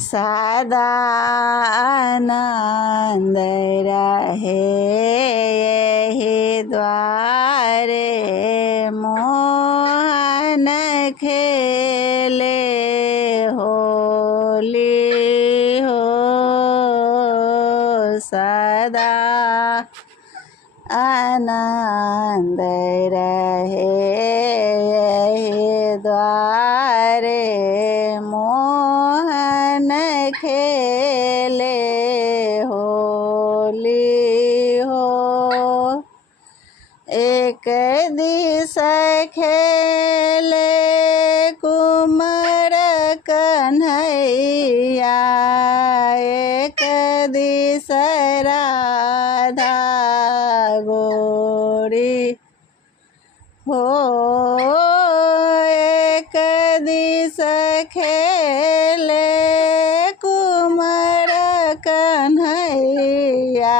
सदा आनंद रहे यही द्वारे मोहन खेले होली हो सदा आनंद रहे यही द्वारे मोहन खेले होली हो एक दिस खेले कुमार कन्हैया एक दिस राधा गोरी हो एक दिस खेले कुमार कन्हैया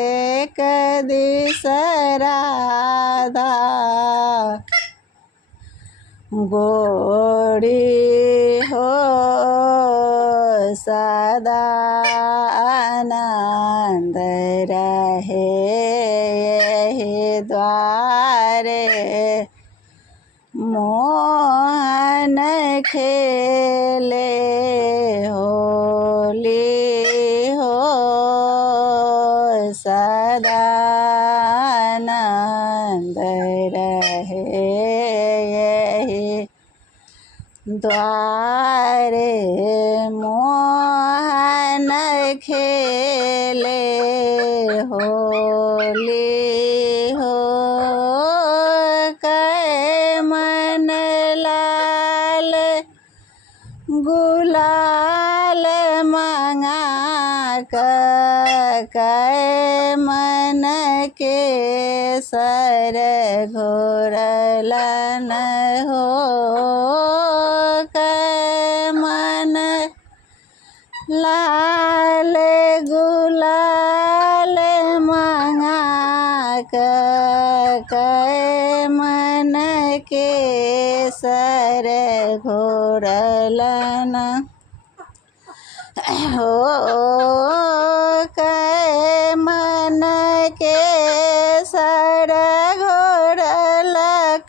एक दिस राधा गोरी हो सदा आनंद रहे यही द्वारे मोहन खेले होली हो सदा आनंद रहे यही द्वारे मोहन खेले होली हो कै मन लाल गुलाल मंगा कै मन के सर घोरलन हो कै मन लाल गुलाल मंगा कै मन के सर घोरलन हो कै मन के सर घोरल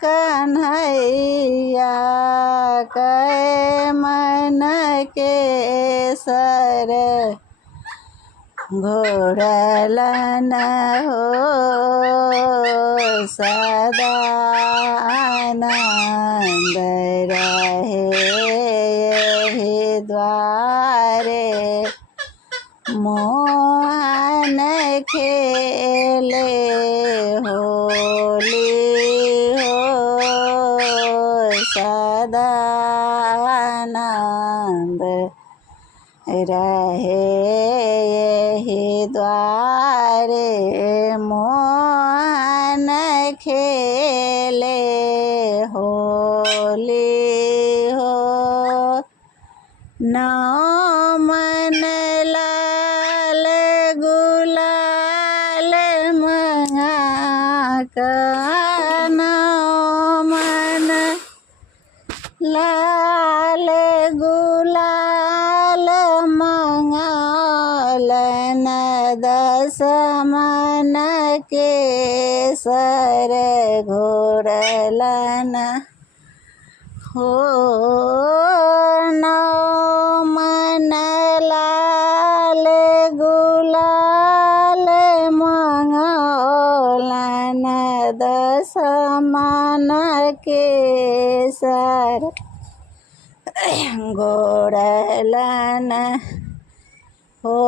कन्हैया कै मन के सर घोरलन हो सदा आनंद रहे यही द्वारे मोहन खेले होली हो सदा आनंद रहे यही द्वारे मोहन खेले होली हो नौ मन लाल गुलाल मंगा नौ मन लाल गुलाल मंगालन दस मन के सर घोरलन हो नौ मन लाल गुलाल मंगालन दस मन के सर घोरलन हो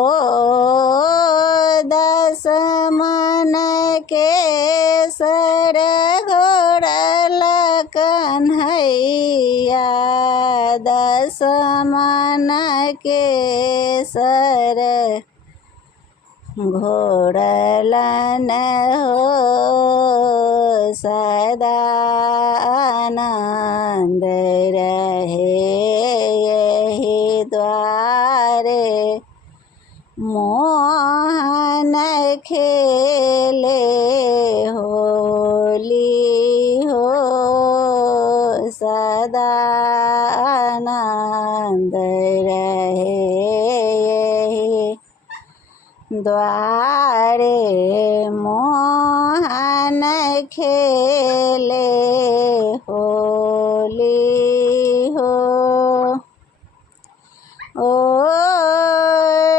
दस मन के सर घोरल कन्हैया दस मन के सर घोरलन हो सदा आनंद रहे यही द्वारे मोहन खेले होली हो सदा आनंद रहे। द्वारे मोहन खेले होली हो। ओ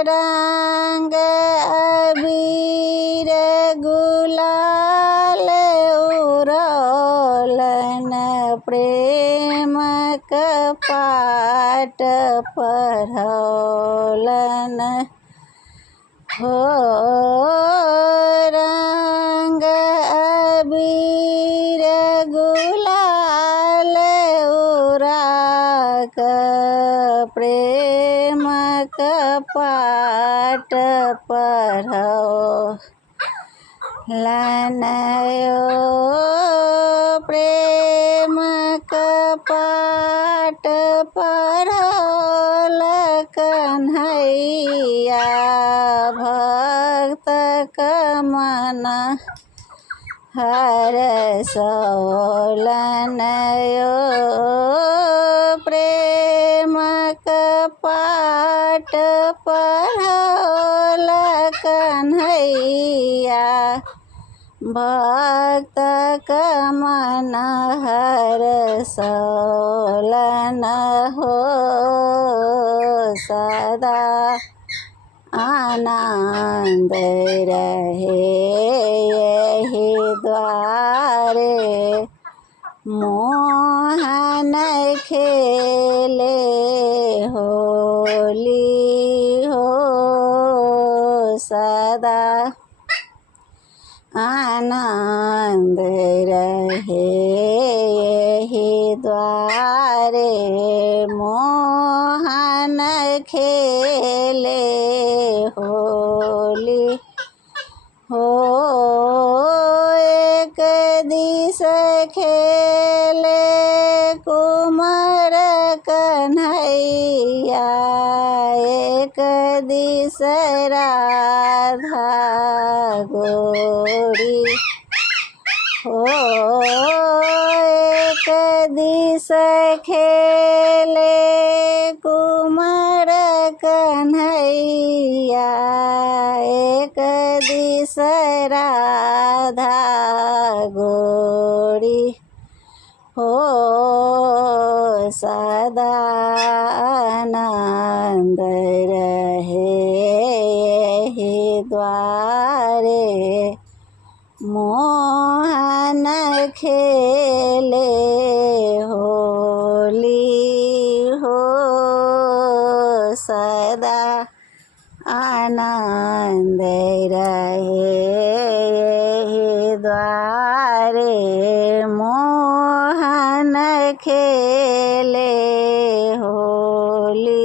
रंग अबीर गुलाल उड़ौलन प्रेम कपाट पढ़ौलन हो। रंग अबीर गुलाल उड़ा प्रेम कपाट पढ़ो लनयो। प्रेम कपाट पढ़ौल कन्हैया भक्त कमन हरसौलनयो। प्रेम कपाट पढ़ौल कन्हैया भक्त कमन हरसौलन हो। सदा आनंद रहे यही द्वारे मोहन खेले होली हो। सदा आनंद रहे यही द्वारे मोहन खेले होली हो। एक दिस खेले कुमार कन्हैया एक दिस राधा गोरी हो। एक दिस खेले कुमार कन्हैया एक दिस राधा गोरी हो। सदा आनंद रहे यही द्वारे मोहन खेले होली हो। सदा आनंद रहे यही द्वारे मोहन खेले होली।